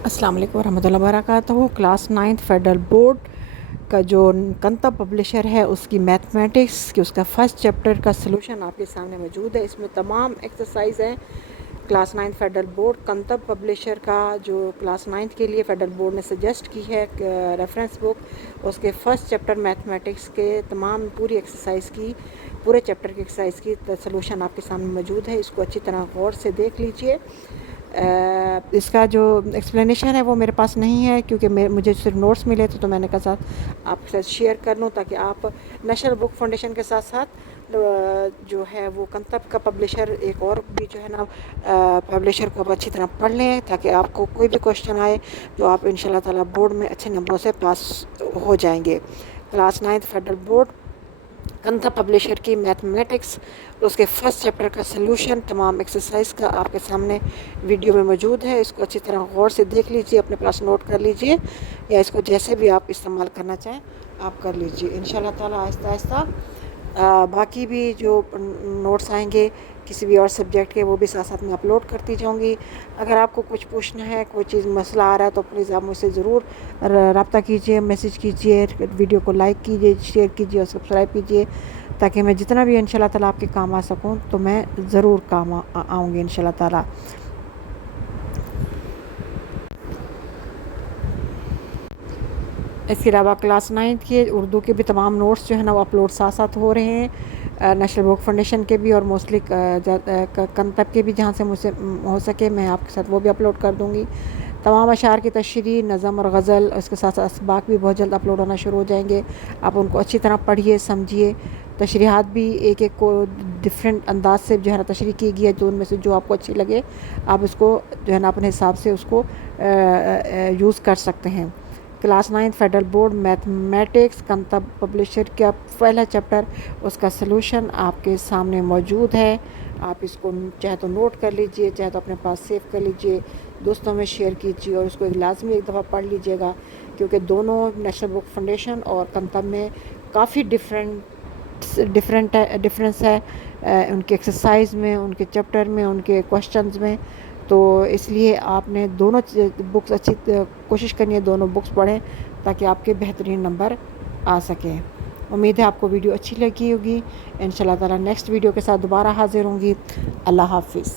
अस्सलाम वालेकुम वरहमतुल्लाहि वबरकातुहू। क्लास 9th फेडरल बोर्ड का जो कंतब पब्लिशर है उसकी मैथमेटिक्स की उसका फ़र्स्ट चैप्टर का सलूशन आपके सामने मौजूद है। इसमें तमाम एक्सरसाइज हैं। क्लास 9th फेडरल बोर्ड कंतब पब्लिशर का जो क्लास 9th के लिए फेडरल बोर्ड ने सजेस्ट की है रेफरेंस बुक, उसके फ़र्स्ट चैप्टर मैथमेटिक्स के तमाम पूरी एक्सरसाइज की पूरे चैप्टर की एक्सरसाइज की सलूशन आपके सामने मौजूद है। इसको अच्छी तरह गौर से देख लीजिए। इसका जो एक्सप्लेनेशन है वो मेरे पास नहीं है क्योंकि मुझे सिर्फ नोट्स मिले थे, तो मैंने कहा साथ आपके साथ शेयर कर लूँ ताकि आप नेशनल बुक फाउंडेशन के साथ साथ जो है वो कंतब का पब्लिशर एक और भी जो है ना पब्लिशर को आप अच्छी तरह पढ़ लें ताकि आपको कोई भी क्वेश्चन आए तो आप इंशाल्लाह ताला बोर्ड में अच्छे नंबरों से पास हो जाएंगे। क्लास 9th फेडरल बोर्ड कंतब पब्लिशर की मैथमेटिक्स उसके फर्स्ट चैप्टर का सलूशन तमाम एक्सरसाइज का आपके सामने वीडियो में मौजूद है। इसको अच्छी तरह गौर से देख लीजिए, अपने पास नोट कर लीजिए या इसको जैसे भी आप इस्तेमाल करना चाहें आप कर लीजिए। इंशाल्लाह ताला आहिस्ता आहिस्ता बाकी भी जो नोट्स आएंगे किसी भी और सब्जेक्ट के वो भी साथ साथ में अपलोड करती जाऊंगी। अगर आपको कुछ पूछना है, कोई चीज़ मसला आ रहा है तो प्लीज़ आप मुझसे ज़रूर रब्ता कीजिए, मैसेज कीजिए, वीडियो को लाइक कीजिए, शेयर कीजिए और सब्सक्राइब कीजिए ताकि मैं जितना भी इंशाल्लाह ताला आपके काम आ सकूं तो मैं ज़रूर काम आऊँगी इंशाल्लाह ताला। इसके अलावा क्लास 9th के उर्दू के भी तमाम नोट्स जो है ना वो अपलोड साथ साथ हो रहे हैं नेशनल बुक फाउंडेशन के भी और मोस्टली कंतब के भी, जहाँ से मुझसे हो सके मैं आपके साथ वो भी अपलोड कर दूँगी। तमाम अशार की तशरीह, नज़म और गज़ल, उसके साथ साथ असबाक भी बहुत जल्द अपलोड होना शुरू हो जाएंगे। आप उनको अच्छी तरह पढ़िए, समझिए। तशरीहात भी एक एक को डिफरेंट अंदाज से जो है ना तशरीह की गई है, जो उनमें से जो आपको अच्छी लगे आप उसको जो है ना अपने हिसाब से उसको यूज़ कर सकते हैं। Class 9th federal board mathematics कंतब पब्लिशर का पहला चैप्टर उसका सलूशन आपके सामने मौजूद है। आप इसको चाहे तो नोट कर लीजिए, चाहे तो अपने पास सेव कर लीजिए, दोस्तों में शेयर कीजिए और उसको लाजमी एक दफ़ा पढ़ लीजिएगा क्योंकि दोनों नेशनल बुक फाउंडेशन और कंतब में काफ़ी डिफरेंस है उनके एक्सरसाइज में, उनके चैप्टर में, उनके क्वेश्चंस में। तो इसलिए आपने दोनों बुक्स अच्छी कोशिश करनी है दोनों बुक्स पढ़ें ताकि आपके बेहतरीन नंबर आ सकें। उम्मीद है आपको वीडियो अच्छी लगी होगी। इंशाल्लाह ताला नेक्स्ट वीडियो के साथ दोबारा हाज़िर होंगी। अल्लाह हाफ़िज़।